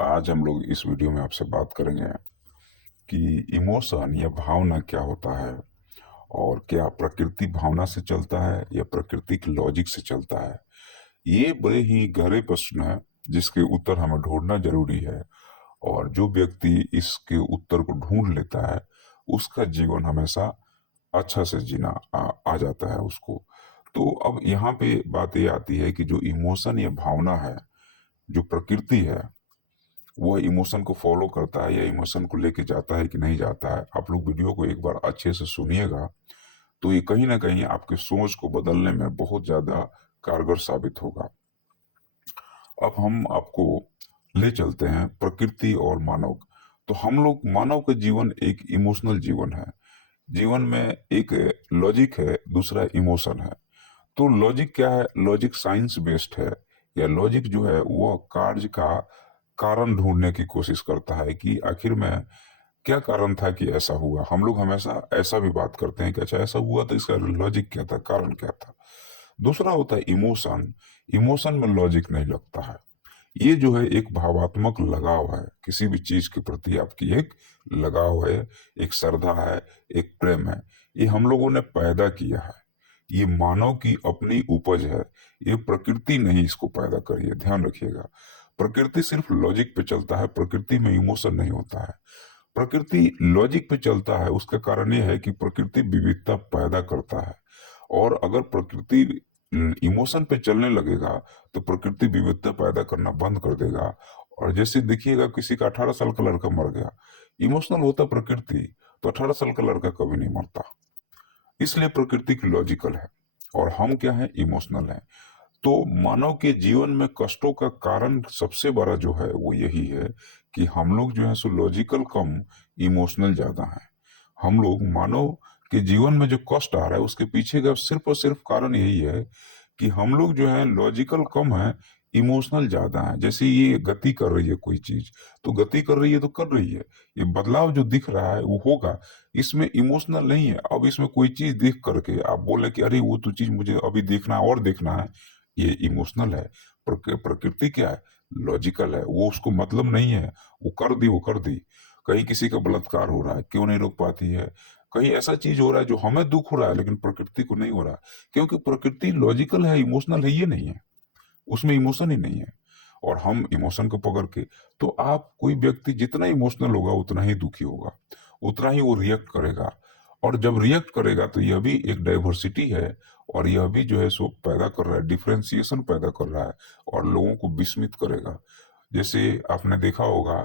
आज हम लोग इस वीडियो में आपसे बात करेंगे कि इमोशन या भावना क्या होता है और क्या प्रकृति भावना से चलता है या प्रकृति के लॉजिक से चलता है। ये बड़े ही गहरे प्रश्न है जिसके उत्तर हमें ढूंढना जरूरी है। और जो व्यक्ति इसके उत्तर को ढूंढ लेता है उसका जीवन हमेशा अच्छा से जीना आ जाता है उसको। तो अब यहाँ पे बात ये आती है कि जो इमोशन या भावना है, जो प्रकृति है, वो इमोशन को फॉलो करता है या इमोशन को लेके जाता है कि नहीं जाता है। आप लोग वीडियो को एक बार अच्छे से सुनिएगा तो ये कहीं ना कहीं आपके सोच को बदलने में बहुत ज्यादा कारगर साबित होगा। अब हम आपको ले चलते हैं प्रकृति और मानव। तो हम लोग मानव का जीवन एक इमोशनल जीवन है। जीवन में एक लॉजिक है, दूसरा इमोशन है। तो लॉजिक क्या है? लॉजिक साइंस बेस्ड है। या लॉजिक जो है वो कार्य का कारण ढूंढने की कोशिश करता है कि आखिर में क्या कारण था कि ऐसा हुआ। हम लोग हमेशा ऐसा भी बात करते हैं कि अच्छा ऐसा हुआ तो इसका लॉजिक क्या था, कारण क्या था। दूसरा होता है इमोशन। इमोशन में लॉजिक नहीं लगता है। ये जो है एक भावात्मक लगाव है, किसी भी चीज के प्रति आपकी एक लगाव है, एक श्रद्धा है, एक प्रेम है। ये हम लोगों ने पैदा किया है। ये मानव की अपनी उपज है। ये प्रकृति नहीं इसको पैदा करी है, ध्यान रखिएगा। प्रकृति सिर्फ लॉजिक पे चलता है, प्रकृति में इमोशन नहीं होता है। प्रकृति लॉजिक पे चलता है, उसका कारण यह है कि प्रकृति विविधता पैदा करता है। और अगर प्रकृति इमोशन पे चलने लगेगा तो प्रकृति विविधता पैदा करना बंद कर देगा। और जैसे देखिएगा किसी का 18 साल का लड़का मर गया, इमोशनल होता प्रकृति, तो 18 साल का लड़का कभी नहीं मरता। इसलिए प्रकृति की लॉजिकल है और हम क्या है, इमोशनल है। तो मानव के जीवन में कष्टों का कारण सबसे बड़ा जो है वो यही है कि हम लोग जो है सो लॉजिकल कम, इमोशनल ज्यादा है। हम लोग मानव के जीवन में जो कष्ट आ रहा है उसके पीछे का सिर्फ और सिर्फ कारण यही है कि हम लोग जो है लॉजिकल कम है, इमोशनल ज्यादा है। जैसे ये गति कर रही है कोई चीज, तो गति कर रही है तो कर रही है, ये बदलाव जो दिख रहा है वो होगा, इसमें इमोशनल नहीं है। अब इसमें कोई चीज देख करके आप बोले कि अरे वो तो चीज मुझे अभी देखना है और देखना है, ये इमोशनल है। प्रकृति क्या है, लॉजिकल है। वो उसको मतलब नहीं है, वो कर दी वो कर दी। कहीं किसी का बलात्कार हो रहा है, क्यों नहीं रोक पाती है। कहीं ऐसा चीज हो रहा है जो हमें दुख हो रहा है लेकिन प्रकृति को नहीं हो रहा, क्योंकि प्रकृति लॉजिकल है, इमोशनल है ये नहीं है, उसमें इमोशन ही नहीं है। और हम इमोशन को पकड़ के, तो आप कोई व्यक्ति जितना इमोशनल होगा उतना ही दुखी होगा, उतना ही वो रिएक्ट करेगा। और जब रिएक्ट करेगा तो यह भी एक डाइवर्सिटी है, और यह भी जो है सो पैदा कर रहा है, डिफरेंशिएशन पैदा कर रहा है और लोगों को विस्मित करेगा। जैसे आपने देखा होगा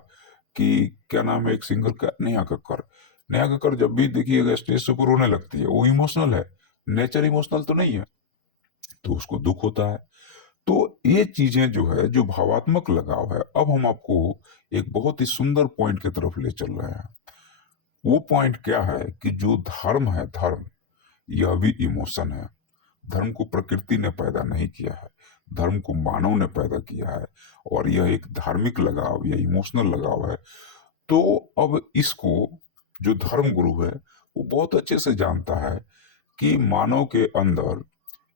कि क्या नाम है एक सिंगर का, नेहा कक्कर। नेहा कक्कर जब भी देखिएगा स्टेज से ऊपर रोने लगती है, वो इमोशनल है, नेचर इमोशनल तो नहीं है, तो उसको दुख होता है। तो ये चीजें जो है, जो भावात्मक लगाव है। अब हम आपको एक बहुत ही सुंदर पॉइंट की तरफ ले चल रहे हैं। वो पॉइंट क्या है कि जो धर्म है, धर्म यह भी इमोशन है। धर्म को प्रकृति ने पैदा नहीं किया है, धर्म को मानव ने पैदा किया है। और यह एक धार्मिक लगाव या इमोशनल लगाव है। तो अब इसको जो धर्म गुरु है वो बहुत अच्छे से जानता है कि मानव के अंदर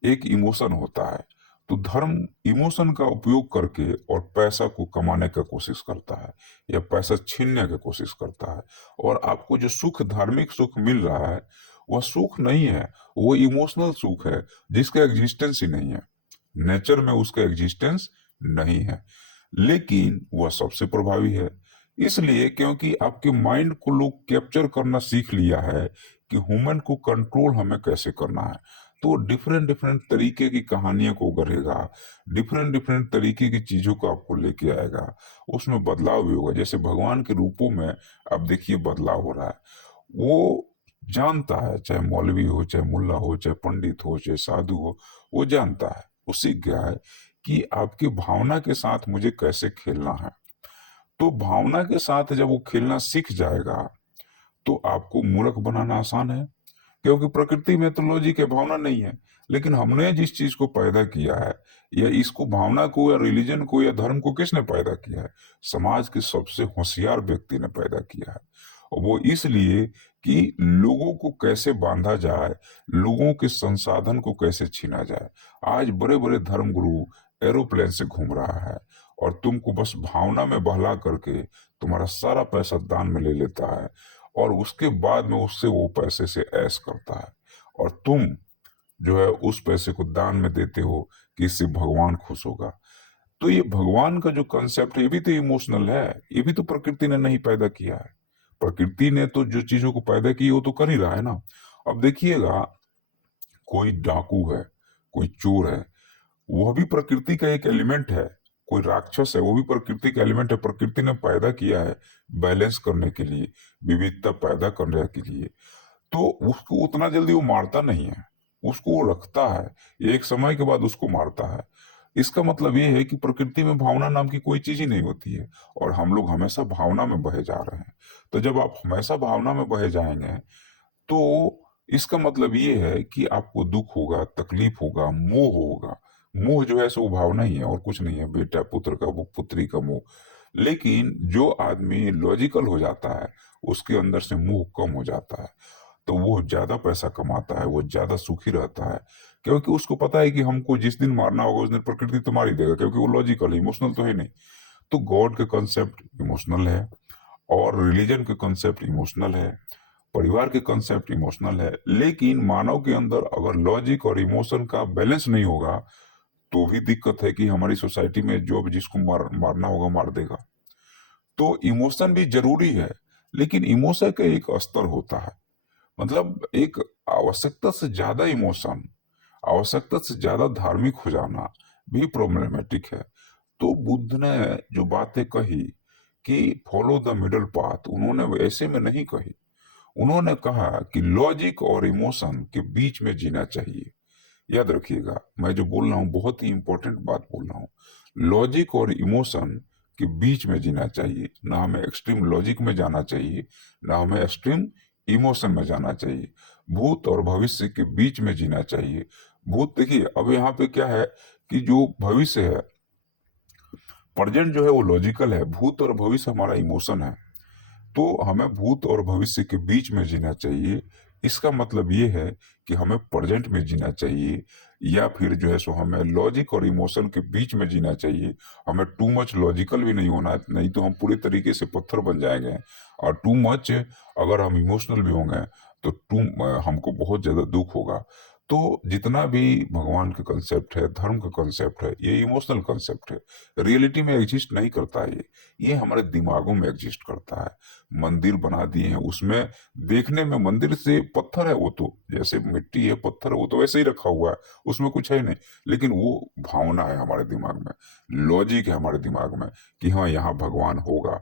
एक इमोशन होता है। तो धर्म इमोशन का उपयोग करके और पैसा को कमाने का कोशिश करता है या पैसा छीनने की कोशिश करता है। और आपको जो सुख, धार्मिक सुख मिल रहा है, वह सुख नहीं है, वो इमोशनल सुख है जिसका एग्जिस्टेंस ही नहीं है। नेचर में उसका एग्जिस्टेंस नहीं है, लेकिन वह सबसे प्रभावी है। इसलिए क्योंकि आपके माइंड को लोग कैप्चर करना सीख लिया है कि ह्यूमन को कंट्रोल हमें कैसे करना है। तो डिफरेंट डिफरेंट तरीके की कहानियों को गढ़ेगा, डिफरेंट डिफरेंट तरीके की चीजों को आपको लेके आएगा। उसमें बदलाव भी होगा। जैसे भगवान के रूपों में आप देखिए बदलाव हो रहा है। वो जानता है, चाहे मौलवी हो, चाहे मुल्ला हो, चाहे पंडित हो, चाहे साधु हो, वो जानता है, वो सीख गया है कि आपकी भावना के साथ मुझे कैसे खेलना है। तो भावना के साथ जब वो खेलना सीख जाएगा तो आपको मूर्ख बनाना आसान है, क्योंकि प्रकृति में तो लॉजिक है, भावना नहीं है। लेकिन हमने जिस चीज को पैदा किया है, या इसको भावना को या रिलीजन को या धर्म को किसने पैदा किया है? समाज के सबसे होशियार व्यक्ति ने पैदा किया है। और वो इसलिए कि लोगों को कैसे बांधा जाए, लोगों के संसाधन को कैसे छीना जाए। आज बड़े बड़े धर्म गुरु एरोप्लेन से घूम रहा है और तुमको बस भावना में बहला करके तुम्हारा सारा पैसा दान में ले लेता है, और उसके बाद में उससे वो पैसे से ऐश करता है, और तुम जो है उस पैसे को दान में देते हो कि इससे भगवान खुश होगा। तो ये भगवान का जो कंसेप्ट है, ये भी तो इमोशनल है, ये भी तो प्रकृति ने नहीं पैदा किया है। प्रकृति ने तो जो चीजों को पैदा की वो तो कर ही रहा है ना। अब देखिएगा, कोई डाकू है, कोई चोर है, वह भी प्रकृति का एक एलिमेंट है। कोई राक्षस है, वो भी प्रकृति का एलिमेंट है, प्रकृति ने पैदा किया है बैलेंस करने के लिए, विविधता पैदा करने के लिए। तो उसको उतना जल्दी वो मारता नहीं है, उसको वो रखता है, एक समय के बाद उसको मारता है। इसका मतलब ये है कि प्रकृति में भावना नाम की कोई चीज ही नहीं होती है, और हम लोग हमेशा भावना में बहे जा रहे हैं। तो जब आप हमेशा भावना में बहे जाएंगे, तो इसका मतलब ये है कि आपको दुख होगा, तकलीफ होगा, मोह होगा। मोह जो है सो भावना ही है और कुछ नहीं है, बेटा पुत्र का, वो पुत्री का मोह। लेकिन जो आदमी लॉजिकल हो जाता है, उसके अंदर से मोह कम हो जाता है, तो वो ज्यादा पैसा कमाता है, वो ज्यादा सुखी रहता है, क्योंकि उसको पता है कि हमको जिस दिन मारना होगा उस दिन प्रकृति तो मार ही देगा, क्योंकि वो लॉजिकल है, इमोशनल तो है नहीं। तो गॉड का कंसेप्ट इमोशनल है, और रिलीजन का कंसेप्ट इमोशनल है, परिवार के कंसेप्ट इमोशनल है। लेकिन मानव के अंदर अगर लॉजिक और इमोशन का बैलेंस नहीं होगा, तो भी दिक्कत है कि हमारी सोसाइटी में जो भी जिसको मारना होगा मार देगा। तो इमोशन भी जरूरी है, लेकिन इमोशन का एक स्तर होता है। मतलब एक आवश्यकता से ज्यादा इमोशन, आवश्यकता से ज्यादा धार्मिक हो जाना भी प्रॉब्लमेटिक है। तो बुद्ध ने जो बातें कही कि फॉलो द मिडल पाथ, उन्होंने ऐसे में नहीं कही। उन्होंने कहा कि लॉजिक और इमोशन के बीच में जीना चाहिए। याद रखिएगा, मैं जो बोल रहा हूँ बहुत ही इंपॉर्टेंट बात बोल रहा हूँ। लॉजिक और इमोशन के बीच में जीना चाहिए, ना हमें एक्सट्रीम लॉजिक में जाना चाहिए, ना हमें एक्सट्रीम इमोशन में जाना चाहिए। भूत और भविष्य के बीच में जीना चाहिए। भूत देखिए, अब यहाँ पे क्या है कि जो भविष्य है, प्रेजेंट जो है वो लॉजिकल है, भूत और भविष्य हमारा इमोशन है। तो हमें भूत और भविष्य के बीच में जीना चाहिए। इसका मतलब ये है कि हमें प्रेजेंट में जीना चाहिए, या फिर जो है सो हमें लॉजिक और इमोशन के बीच में जीना चाहिए। हमें टू मच लॉजिकल भी नहीं होना, नहीं तो हम पूरी तरीके से पत्थर बन जाएंगे। और टू मच अगर हम इमोशनल भी होंगे, तो हमको बहुत ज्यादा दुख होगा। तो जितना भी भगवान का कंसेप्ट है, धर्म का कंसेप्ट है, ये इमोशनल कंसेप्ट है, रियलिटी में एग्जिस्ट नहीं करता है। ये हमारे दिमागों में एग्जिस्ट करता है। मंदिर बना दिए हैं, उसमें देखने में मंदिर से पत्थर है, वो तो जैसे मिट्टी है, पत्थर है, वो तो वैसे ही रखा हुआ है, उसमें कुछ है नहीं। लेकिन वो भावना है हमारे दिमाग में, लॉजिक है हमारे दिमाग में कि हाँ यहाँ भगवान होगा।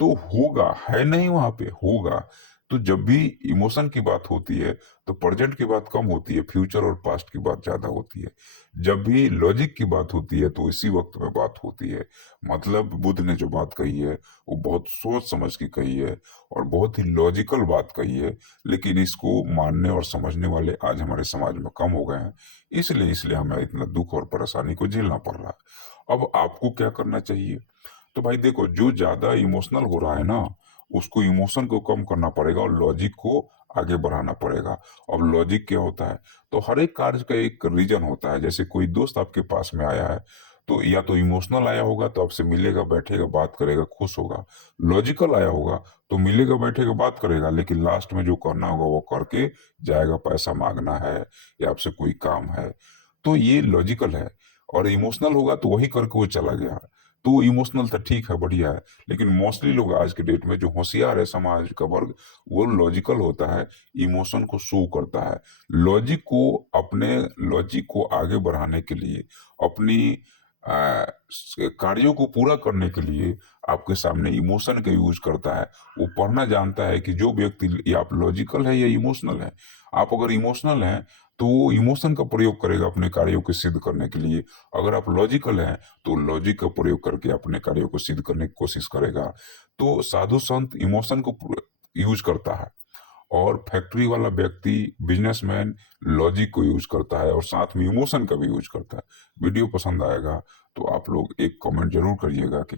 तो होगा, है नहीं, वहां पे होगा। तो जब भी इमोशन की बात होती है, तो प्रेजेंट की बात कम होती है, फ्यूचर और पास्ट की बात ज्यादा होती है। जब भी लॉजिक की बात होती है, तो इसी वक्त में बात होती है। मतलब बुद्ध ने जो बात कही है, वो बहुत सोच समझ के कही है, और बहुत ही लॉजिकल बात कही है। लेकिन इसको मानने और समझने वाले आज हमारे समाज में कम हो गए हैं। इसलिए इसलिए हमें इतना दुख और परेशानी को झेलना पड़ रहा है। अब आपको क्या करना चाहिए? तो भाई देखो, जो ज्यादा इमोशनल हो रहा है ना, उसको इमोशन को कम करना पड़ेगा और लॉजिक को आगे बढ़ाना पड़ेगा। अब लॉजिक क्या होता है? तो हर एक कार्य का एक रीजन होता है। जैसे कोई दोस्त आपके पास में आया है, तो या तो इमोशनल आया होगा, तो आपसे मिलेगा, बैठेगा, बात करेगा, खुश होगा। लॉजिकल आया होगा, तो मिलेगा, बैठेगा, बात करेगा, लेकिन लास्ट में जो करना होगा वो करके जाएगा। पैसा मांगना है या आपसे कोई काम है, तो ये लॉजिकल है। और इमोशनल होगा तो वही करके वो चला गया। तो इमोशनल था, ठीक है, बढ़िया है। लेकिन मोस्टली लोग आज के डेट में जो होशियार है समाज का वर्ग, वो लॉजिकल होता है, इमोशन को शो करता है। लॉजिक को अपने लॉजिक को आगे बढ़ाने के लिए, अपनी कार्यों को पूरा करने के लिए आपके सामने इमोशन का यूज करता है। वो पढ़ना जानता है कि जो व्यक्ति, या आप लॉजिकल है या इमोशनल है। आप अगर इमोशनल हैं, तो वो इमोशन का प्रयोग करेगा अपने कार्यों को सिद्ध करने के लिए। अगर आप लॉजिकल हैं, तो लॉजिक का प्रयोग करके अपने कार्यों को सिद्ध करने की कोशिश करेगा। तो साधु संत इमोशन को यूज करता है, और फैक्ट्री वाला व्यक्ति, बिजनेसमैन, लॉजिक को यूज करता है, और साथ में इमोशन का भी यूज करता है। वीडियो पसंद आएगा तो आप लोग एक कमेंट जरूर करिएगा कि